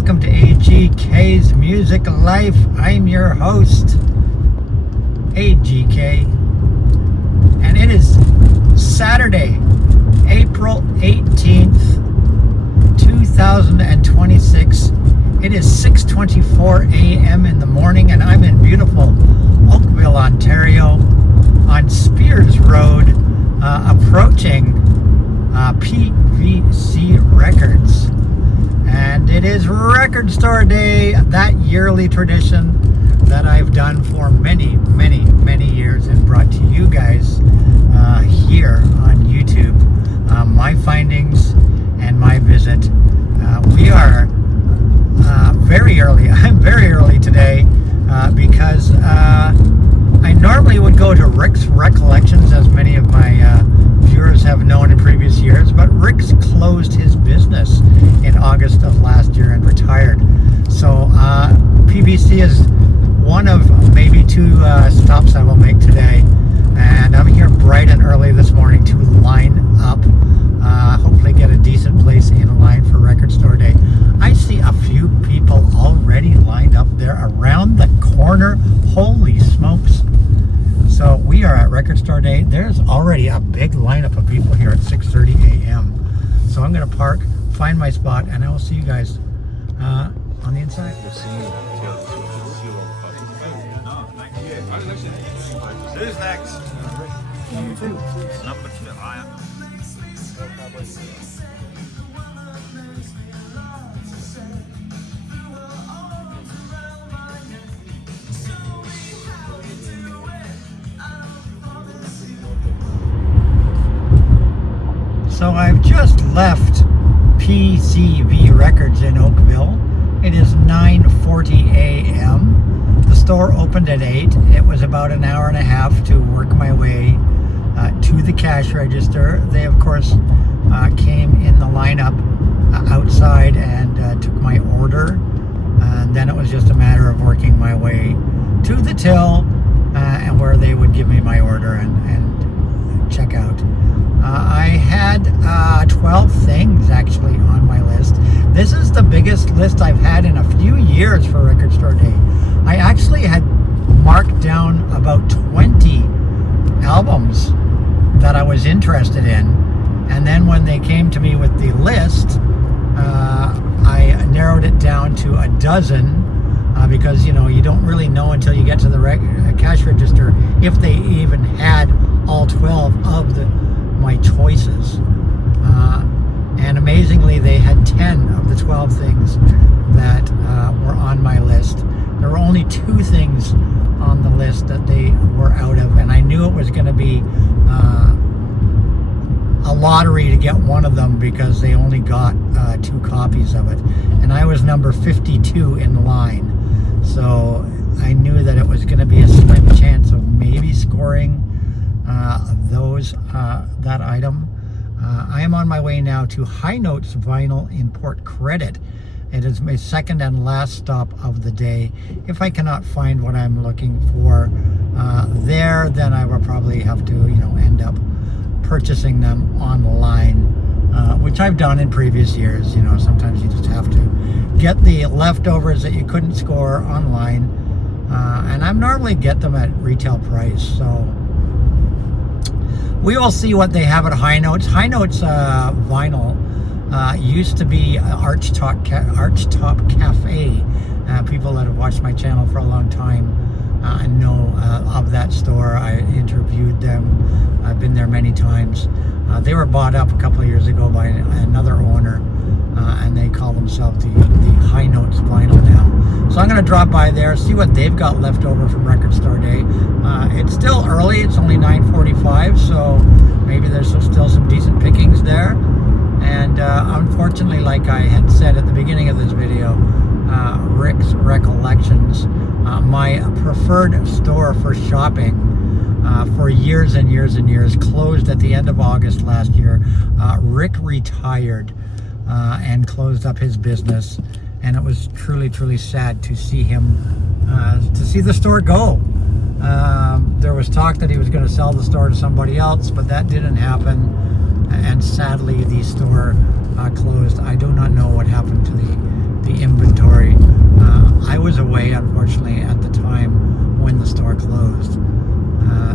welcome to AGK's Music Life. I'm your host, AGK, and it is Saturday, April 18th, 2026. It is 6:24 a.m. in the morning, and I'm in beautiful Oakville, Ontario, on Spears Road, approaching PVC Records. And it is Record Store Day, that yearly tradition that I've done for many years and brought to you guys here on YouTube. My findings and my visit. We are very early. I'm very early today because I normally would go to Rick's Recollections, as many of my viewers have known in previous years, but Rick's closed his business in August of last year and retired. So PVC is one of maybe two stops I will make today, and I'm here bright and early this morning to line up, hopefully get a decent place in line for Record Store Day. I see a few people already lined up there around the corner. Holy smokes. So we are at Record Store Day. There's already a big lineup of people here at 6:30 a.m. So I'm going to park, find my spot, and I will see you guys on the inside. Who's next? Number two. Number 2. So I've just left PCV Records in Oakville. It is 9:40 a.m. The store opened at 8. It was about an hour and a half to work my way to the cash register. They, of course, came in the lineup outside and took my order. And then it was just a matter of working my way to the till and where they would give me my order and check out. I had 12 things actually on my list. This is the biggest list I've had in a few years for Record Store Day. I actually had marked down about 20 albums that I was interested in, and then when they came to me with the list, I narrowed it down to a dozen, because you don't really know until you get to the cash register if they even had all 12 of my choices. And amazingly, they had 10 of the 12 things that were on my list. There were only 2 things on the list that they were out of, and I knew it was going to be a lottery to get one of them because they only got 2 copies of it, and I was number 52 in line. So I knew that it was going to be a slim chance of maybe scoring that item. I am on my way now to High Notes Vinyl in Port Credit. It is my second and last stop of the day. If I cannot find what I'm looking for there, then I will probably have to, end up purchasing them online, which I've done in previous years. Sometimes you just have to get the leftovers that you couldn't score online, and I normally get them at retail price. So we will see what they have at High Notes. High Notes vinyl used to be Archtop Cafe. People that have watched my channel for a long time know of that store. I interviewed them. I've been there many times. They were bought up a couple of years ago by another owner, and they call themselves the High Notes Vinyl now. So I'm going to drop by there, see what they've got left over from Record Store Day. It's still early. It's only 9:45, so maybe there's still some decent pickings there. And unfortunately, like I had said at the beginning of this video, Rick's Recollections, my preferred store for shopping for years and years and years, closed at the end of August last year. Rick retired and closed up his business, and it was truly sad to see him, to see the store go. There was talk that he was going to sell the store to somebody else, but that didn't happen, and sadly the store closed. I do not know what happened to the inventory away, unfortunately, at the time when the store closed.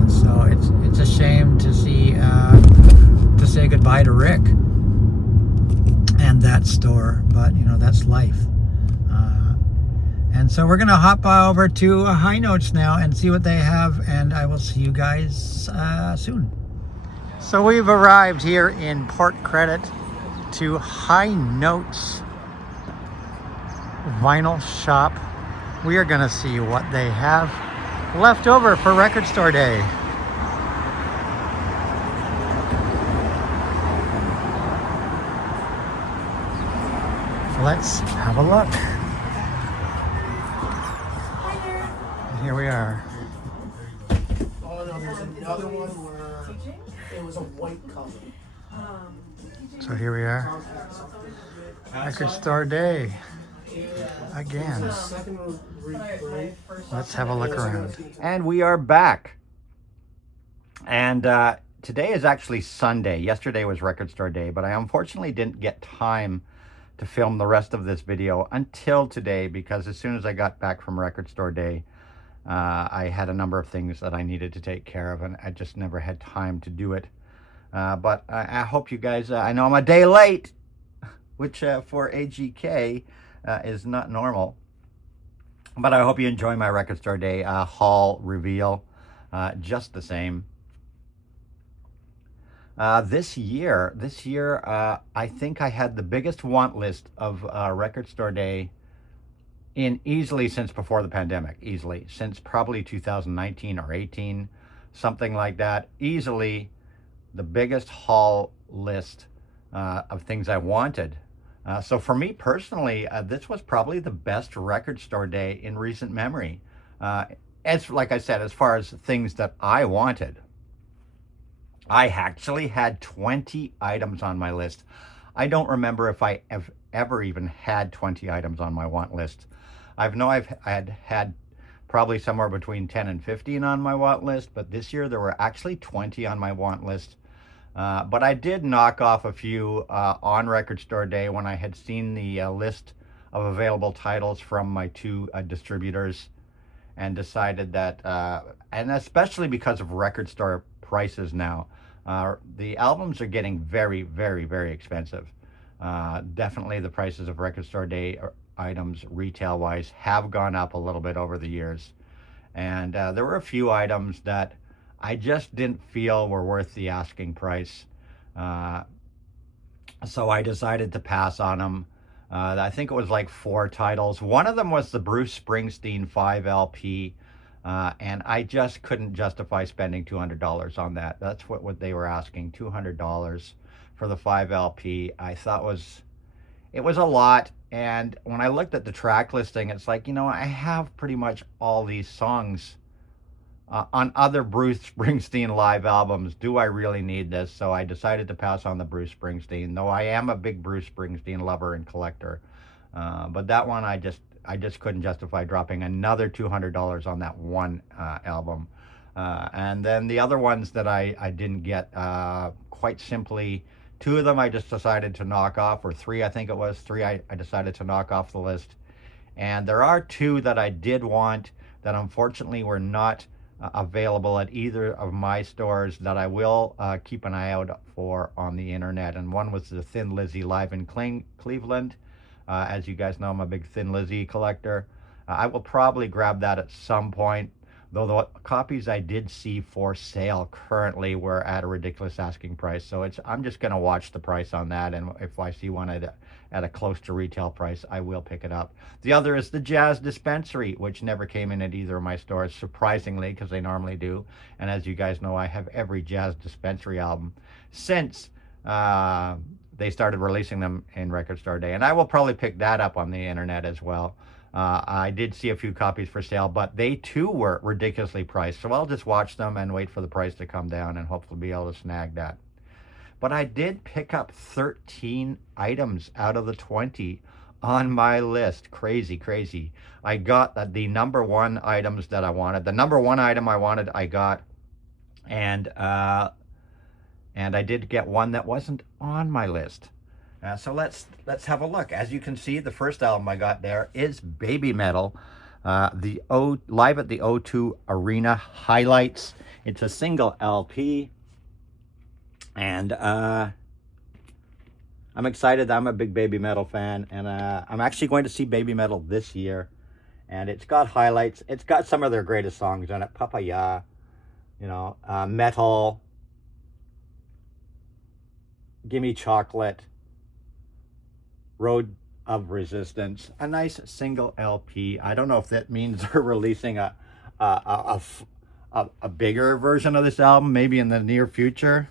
So it's a shame to see to say goodbye to Rick and that store, but you know, that's life. And so we're gonna hop over to High Notes now and see what they have, and I will see you guys soon. So we've arrived here in Port Credit to High Notes Vinyl Shop. We are gonna see what they have left over for Record Store Day. Let's have a look. Here we are. Oh no, there's another one where it was a white cover. So here we are. Record Store Day. Again. Let's have a look around. And we are back. And today is actually Sunday. Yesterday was Record Store Day, but I unfortunately didn't get time to film the rest of this video until today, because as soon as I got back from Record Store Day, I had a number of things that I needed to take care of, and I just never had time to do it. But I hope you guys, I know I'm a day late, which for AGK is not normal. But I hope you enjoy my Record Store Day haul reveal just the same. This year, I think I had the biggest want list of Record Store Day in easily since before the pandemic, easily. Since probably 2019 or 18, something like that. Easily the biggest haul list of things I wanted. So for me personally, this was probably the best Record Store Day in recent memory. As like I said, as far as things that I wanted. I actually had 20 items on my list. I don't remember if I have ever even had 20 items on my want list. I've had probably somewhere between 10 and 15 on my want list, but this year there were actually 20 on my want list. But I did knock off a few on Record Store Day when I had seen the list of available titles from my two distributors, and decided that, and especially because of record store prices now, the albums are getting very, very, very expensive. Definitely the prices of Record Store Day items retail wise have gone up a little bit over the years. And there were a few items that I just didn't feel were worth the asking price. So I decided to pass on them. I think it was like 4 titles. One of them was the Bruce Springsteen 5 LP. And I just couldn't justify spending $200 on that. That's what they were asking, $200 for the 5 LP. I thought it was a lot. And when I looked at the track listing, it's like, you know, I have pretty much all these songs on other Bruce Springsteen live albums. Do I really need this? So I decided to pass on the Bruce Springsteen, though I am a big Bruce Springsteen lover and collector. But that one, I just couldn't justify dropping another $200 on that one album. And then the other ones that I didn't get, quite simply, 2 of them I just decided to knock off, or 3, I think it was 3 I decided to knock off the list. And there are 2 that I did want that unfortunately were not available at either of my stores that I will keep an eye out for on the internet. And one was the Thin Lizzy live in Cleveland. As you guys know, I'm a big Thin Lizzy collector. I will probably grab that at some point, though the copies I did see for sale currently were at a ridiculous asking price. So I'm just going to watch the price on that, and if I see one at a close to retail price, I will pick it up. The other is the Jazz Dispensary, which never came in at either of my stores, surprisingly, because they normally do. And as you guys know, I have every Jazz Dispensary album since they started releasing them in Record Store Day. And I will probably pick that up on the internet as well. I did see a few copies for sale, but they too were ridiculously priced. So I'll just watch them and wait for the price to come down and hopefully be able to snag that. But I did pick up 13 items out of the 20 on my list. Crazy, crazy. I got the number 1 items that I wanted. The number 1 item I wanted, I got. And I did get one that wasn't on my list. So let's have a look. As you can see, the first album I got there is Baby Metal. Live at the O2 Arena Highlights. It's a single LP, and I'm excited. I'm a big Baby Metal fan, and I'm actually going to see Baby Metal this year. And it's got highlights. It's got some of their greatest songs on it. Papaya, Metal, Gimme Chocolate, Road of Resistance, a nice single LP. I don't know if that means they're releasing a bigger version of this album maybe in the near future,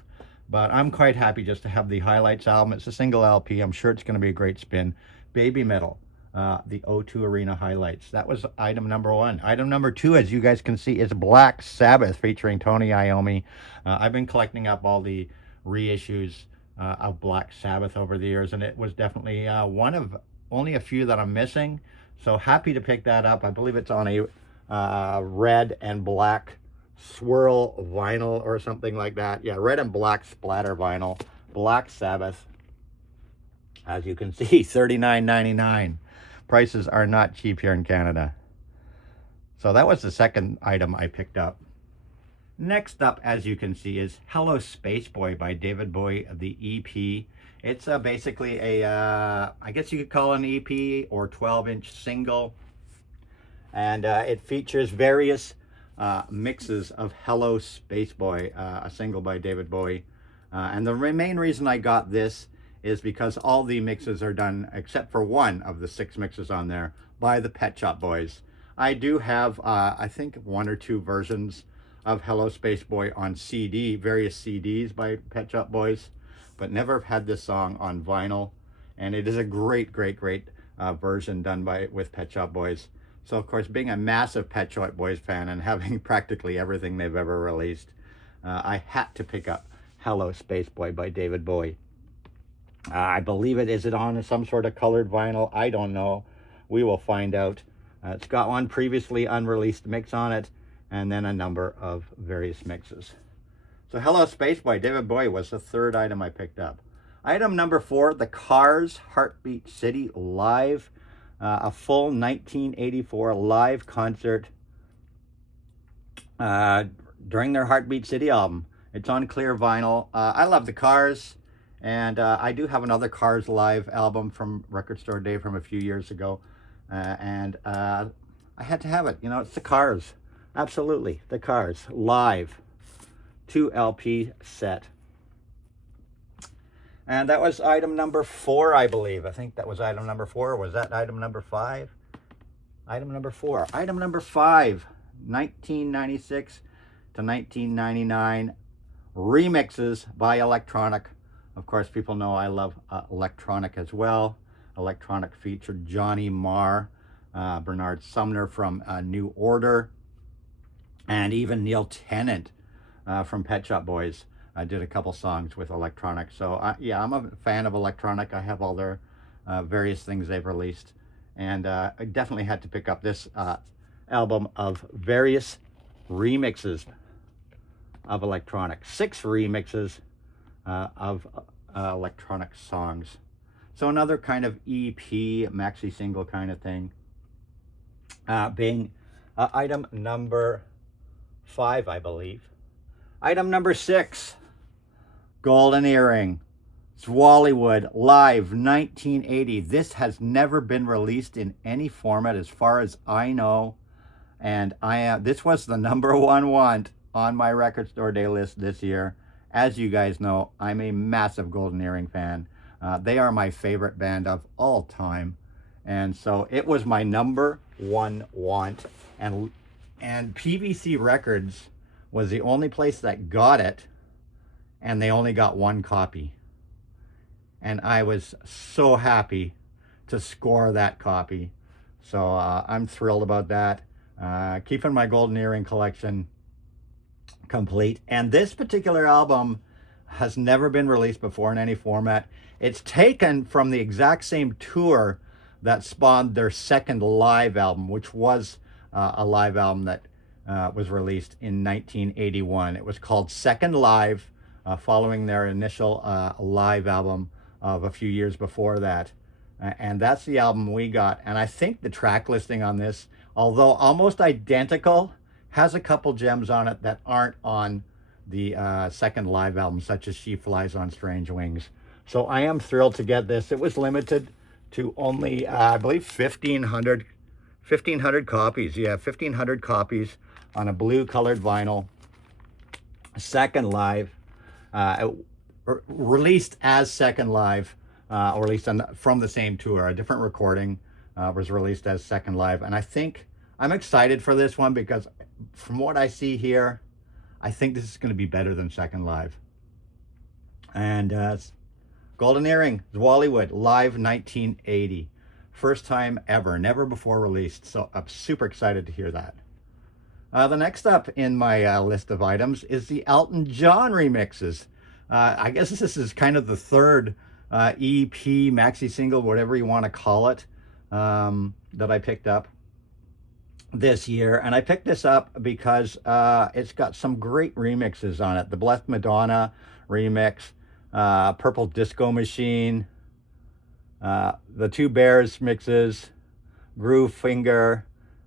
but I'm quite happy just to have the Highlights album. It's a single LP. I'm sure it's going to be a great spin. Baby Metal, the O2 Arena Highlights. That was item number 1. Item number 2, as you guys can see, is Black Sabbath featuring Tony Iommi. I've been collecting up all the reissues of Black Sabbath over the years, and it was definitely one of only a few that I'm missing. So happy to pick that up. I believe it's on a red and black swirl vinyl or something like that. Yeah, red and black splatter vinyl. Black Sabbath. As you can see, $39.99. Prices are not cheap here in Canada. So that was the second item I picked up. Next up, as you can see, is Hello Space Boy by David Bowie, the EP. It's basically I guess you could call it an EP or 12-inch single. And it features various mixes of Hello Space Boy, a single by David Bowie. And the main reason I got this is because all the mixes are done, except for one of the 6 mixes on there, by the Pet Shop Boys. I do have, I think, 1 or 2 versions of Hello Space Boy on CD, various CDs by Pet Shop Boys, but never had this song on vinyl. And it is a great version done with Pet Shop Boys. So, of course, being a massive Pet Shop Boys fan and having practically everything they've ever released, I had to pick up Hello Space Boy by David Bowie. I believe is it on some sort of colored vinyl? I don't know. We will find out. It's got one previously unreleased mix on it, and then a number of various mixes. So Hello Space Boy, David Bowie, was the third item I picked up. Item number 4, The Cars, Heartbeat City Live. A full 1984 live concert during their Heartbeat City album. It's on clear vinyl. I love The Cars, and I do have another Cars live album from Record Store Day from a few years ago, and I had to have it. It's The Cars. Absolutely, The Cars live, 2 LP set. And that was item number 4, I believe. I think that was item number 4. Was that item number 5? Item number 4. Item number 5, 1996 to 1999 remixes by Electronic. Of course, people know I love Electronic as well. Electronic featured Johnny Marr, Bernard Sumner from New Order, and even Neil Tennant from Pet Shop Boys. I did a couple songs with Electronic. So, yeah, I'm a fan of Electronic. I have all their various things they've released. And I definitely had to pick up this album of various remixes of Electronic. 6 remixes of Electronic songs. So another kind of EP, maxi single kind of thing. Being item number 5, I believe. Item number 6, Golden Earring, Swallywood, live, 1980. This has never been released in any format as far as I know. And this was the number 1 want on my Record Store Day list this year. As you guys know, I'm a massive Golden Earring fan. They are my favorite band of all time. And so it was my number 1 want. And PVC Records was the only place that got it, and they only got 1 copy. And I was so happy to score that copy. So I'm thrilled about that. Keeping my Golden Earring collection complete. And this particular album has never been released before in any format. It's taken from the exact same tour that spawned their second live album, which was a live album that was released in 1981. It was called Second Live, following their initial live album of a few years before that. And that's the album we got. And I think the track listing on this although almost identical, has a couple gems on it that aren't on the second live album, such as She Flies on Strange Wings. So I am thrilled to get this. It was limited to only, I believe, 1,500 copies. Yeah, 1,500 copies on a blue colored vinyl. Second live, released as second live, or released from the same tour. A different recording was released as second live. And I think I'm excited for this one because from what I see here, I think this is going to be better than second live. And Golden Earring, Zwollywood, live 1980. First time ever, never before released. So I'm super excited to hear that. The next up in my list of items is the Elton John remixes. I guess this is kind of the third EP, maxi single, whatever you want to call it, that I picked up this year. And I picked this up because it's got some great remixes on it. The Blessed Madonna remix, Purple Disco Machine, the Two Bears mixes, Groove Finger,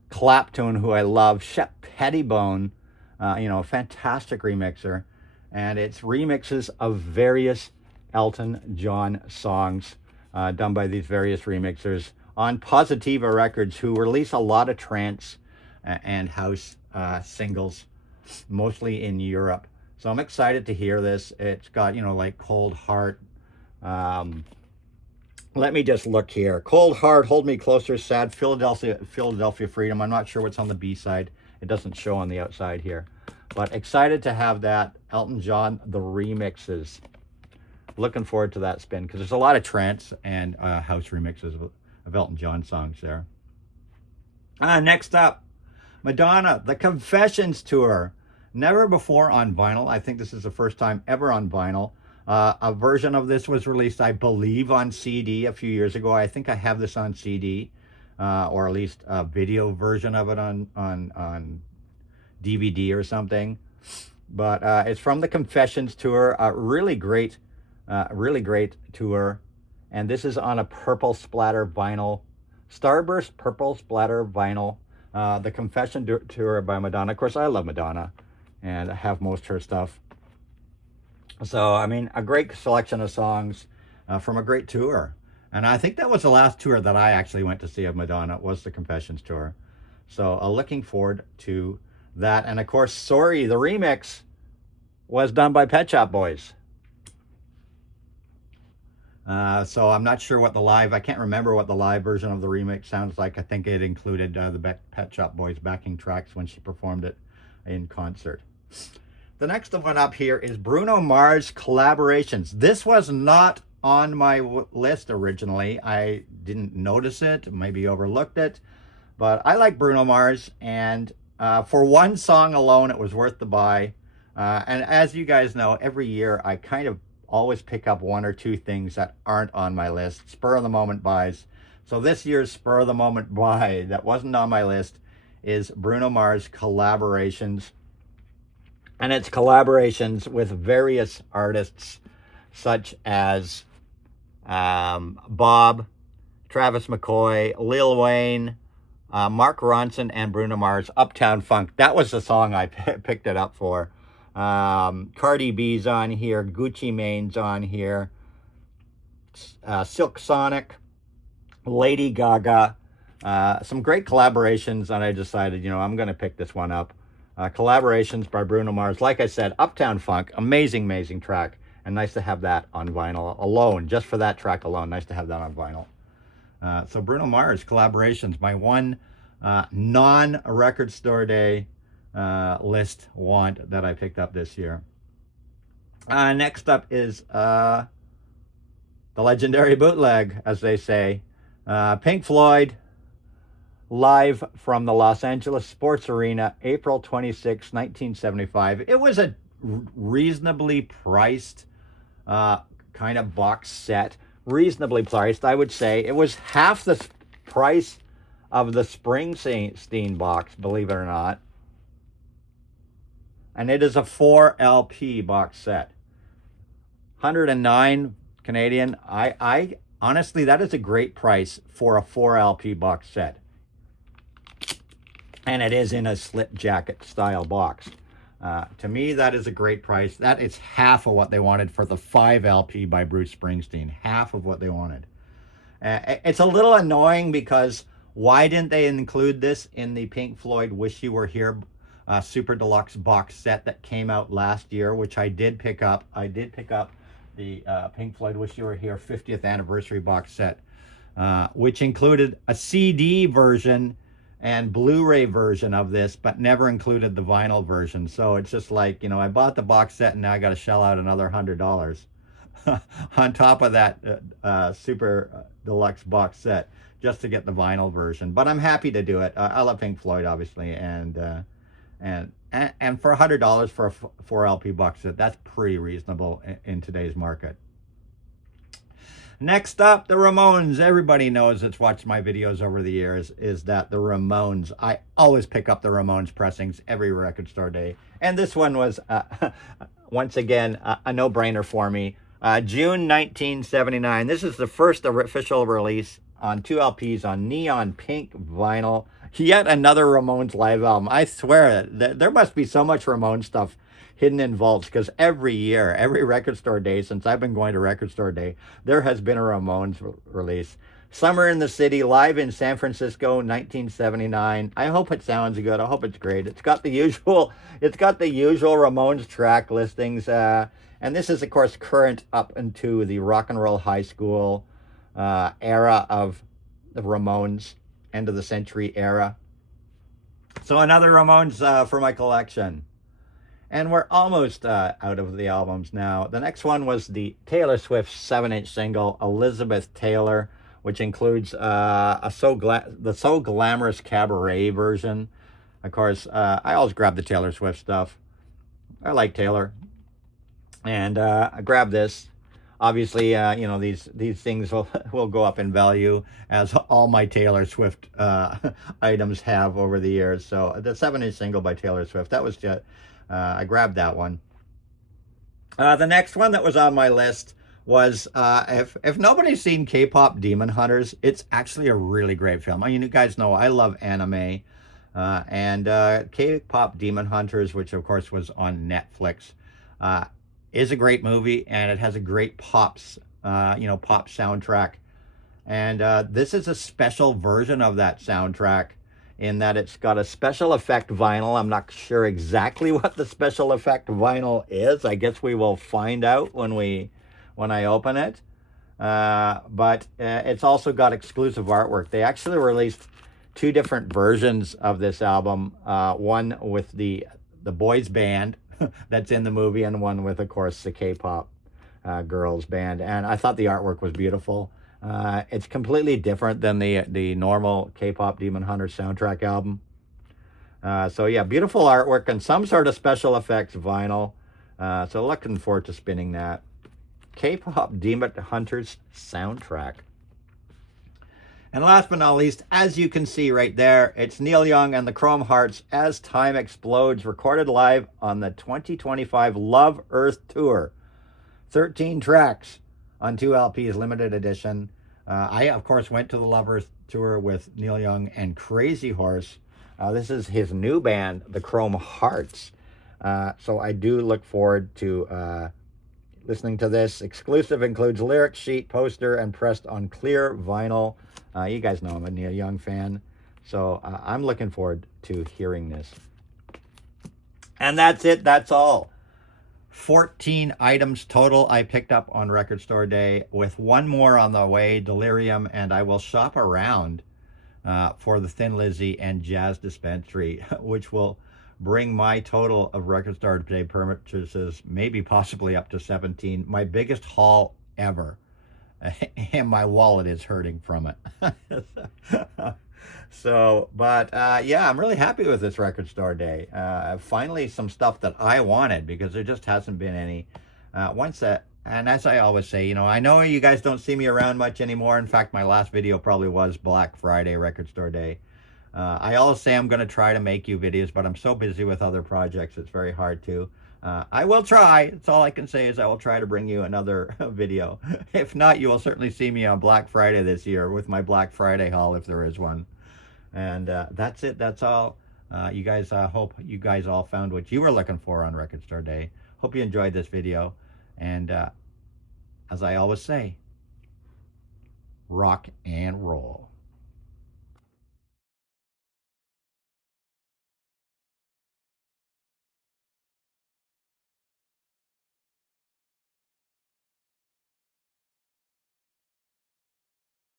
Claptone, who I love, Shep Pettibone, fantastic remixer. And it's remixes of various Elton John songs done by these various remixers on Positiva Records, who release a lot of trance and house singles, mostly in Europe. So I'm excited to hear this. It's got, like Cold Heart. Let me just look here. Cold Heart, Hold Me Closer, Sad, Philadelphia Freedom. I'm not sure what's on the B side. It doesn't show on the outside here. But excited to have that. Elton John, the remixes. Looking forward to that spin because there's a lot of trance and house remixes of Elton John songs there. Next up, Madonna, The Confessions Tour. Never before on vinyl. I think this is the first time ever on vinyl. A version of this was released, I believe, on CD a few years ago. I think I have this on CD, or at least a video version of it on DVD or something. But it's from the Confessions Tour. Really great tour. And this is on a purple splatter vinyl, Starburst purple splatter vinyl. The Confession Tour by Madonna. Of course, I love Madonna, and I have most of her stuff. So, I mean, a great selection of songs from a great tour. And I think that was the last tour that I actually went to see of Madonna, was the Confessions Tour. So, looking forward to that. And, of course, Sorry, the remix was done by Pet Shop Boys. So, I'm not sure what I can't remember what the live version of the remix sounds like. I think it included the Pet Shop Boys backing tracks when she performed it in concert. The next one up here is Bruno Mars Collaborations. This was not on my list originally. I didn't notice it, maybe overlooked it, but I like Bruno Mars, and for one song alone, it was worth the buy. And as you guys know, every year I kind of always pick up one or two things that aren't on my list, spur of the moment buys. So this year's spur of the moment buy that wasn't on my list is Bruno Mars Collaborations. And it's collaborations with various artists such as Bob, Travis McCoy, Lil Wayne, Mark Ronson, and Bruno Mars, Uptown Funk. That was the song I picked it up for. Cardi B's on here, Gucci Mane's on here, Silk Sonic, Lady Gaga. Some great collaborations, and I decided, I'm going to pick this one up. Collaborations by Bruno Mars. Like I said, Uptown Funk, amazing track, and nice to have that on vinyl alone. Just for that track alone, nice to have that on vinyl. So Bruno Mars Collaborations, my one non-record store day list want that I picked up this year. Next up is the legendary bootleg, as they say. Pink Floyd, live from the Los Angeles Sports Arena, April 26, 1975. It was a reasonably priced kind of box set. Reasonably priced, I would say. It was half the price of the Springsteen box, believe it or not. And it is a 4 LP box set. 109 Canadian. I honestly, that is a great price for a 4 LP box set. and it is in a slip jacket style box. To me, that is a great price. That is half of what they wanted for the 5 LP by Bruce Springsteen. Half of what they wanted. It's a little annoying because why didn't they include this in the Pink Floyd Wish You Were Here Super Deluxe box set that came out last year, which I did pick up. I did pick up the Pink Floyd Wish You Were Here 50th anniversary box set, which included a CD version and Blu-ray version of this, but never included the vinyl version. So it's just like, you know, I bought the box set and now I got to shell out another $100 on top of that super deluxe box set just to get the vinyl version. But I'm happy to do it. I love Pink Floyd, obviously, and for $100 for a 4 LP box set, that's pretty reasonable in today's market. Next up, the Ramones. Everybody knows that's watched my videos over the years is that the Ramones, I always pick up the Ramones pressings every record store day. And this one was, once again, a no-brainer for me. June 1979. This is the first official release on 2 LPs on neon pink vinyl. Yet another Ramones live album. I swear, there must be so much Ramones stuff hidden in vaults, because every year, every record store day since I've been going to record store day, there has been a Ramones release. Summer in the City, live in San Francisco, 1979. I hope it sounds good. I hope it's great. It's got the usual Ramones track listings, and this is, of course, current up into the rock and roll high school era of the Ramones, end of the century era. So another Ramones for my collection. And we're almost out of the albums now. The next one was the Taylor Swift 7-inch single, Elizabeth Taylor, which includes the So Glamorous Cabaret version. Of course, I always grab the Taylor Swift stuff. I like Taylor. And I grabbed this. Obviously, you know, these things will go up in value, as all my Taylor Swift items have over the years. So the 7-inch single by Taylor Swift, that was just... I grabbed that one. The next one that was on my list was, if nobody's seen K-Pop Demon Hunters, it's actually a really great film. I mean, you guys know I love anime. And K-Pop Demon Hunters, which of course was on Netflix, is a great movie, and it has a great pop soundtrack. And this is a special version of that soundtrack, in that it's got a special effect vinyl. I'm not sure exactly what the special effect vinyl is. I guess we will find out when I open it. But it's also got exclusive artwork. They actually released 2 different versions of this album. One with the boys band that's in the movie, and one with, of course, the K-pop girls band. And I thought the artwork was beautiful. It's completely different than the normal K-Pop Demon Hunter soundtrack album. So yeah, beautiful artwork and some sort of special effects vinyl. So looking forward to spinning that. K-Pop Demon Hunters soundtrack. And last but not least, as you can see right there, it's Neil Young and the Chrome Hearts, As Time Explodes, recorded live on the 2025 Love Earth Tour. 13 tracks on 2 LPs, limited edition. I, of course, went to the Love Earth Tour with Neil Young and Crazy Horse. This is his new band, the Chrome Hearts. So I do look forward to listening to this. Exclusive includes lyric sheet, poster, and pressed on clear vinyl. You guys know I'm a Neil Young fan, so I'm looking forward to hearing this. And that's it. That's all. 14 items total I picked up on Record Store Day, with one more on the way, Delirium, and I will shop around for the Thin Lizzy and Jazz Dispensary, which will bring my total of Record Store Day purchases maybe possibly up to 17. My biggest haul ever. And my wallet is hurting from it. So, but yeah, I'm really happy with this Record Store Day. Finally, some stuff that I wanted, because there just hasn't been any. And as I always say, you know, I know you guys don't see me around much anymore. In fact, my last video probably was Black Friday Record Store Day. I always say I'm going to try to make you videos, but I'm so busy with other projects, it's very hard to. I will try. That's all I can say, is I will try to bring you another video. If not, you will certainly see me on Black Friday this year with my Black Friday haul, if there is one. And that's it. That's all. You guys, hope you guys all found what you were looking for on Record Store Day. Hope you enjoyed this video. And as I always say, rock and roll.